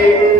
Amen.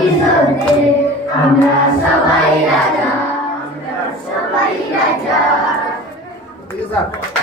সত্যি আমরা সবাই রাজা। আমরা সবাই রাজা। ঠিক আছে।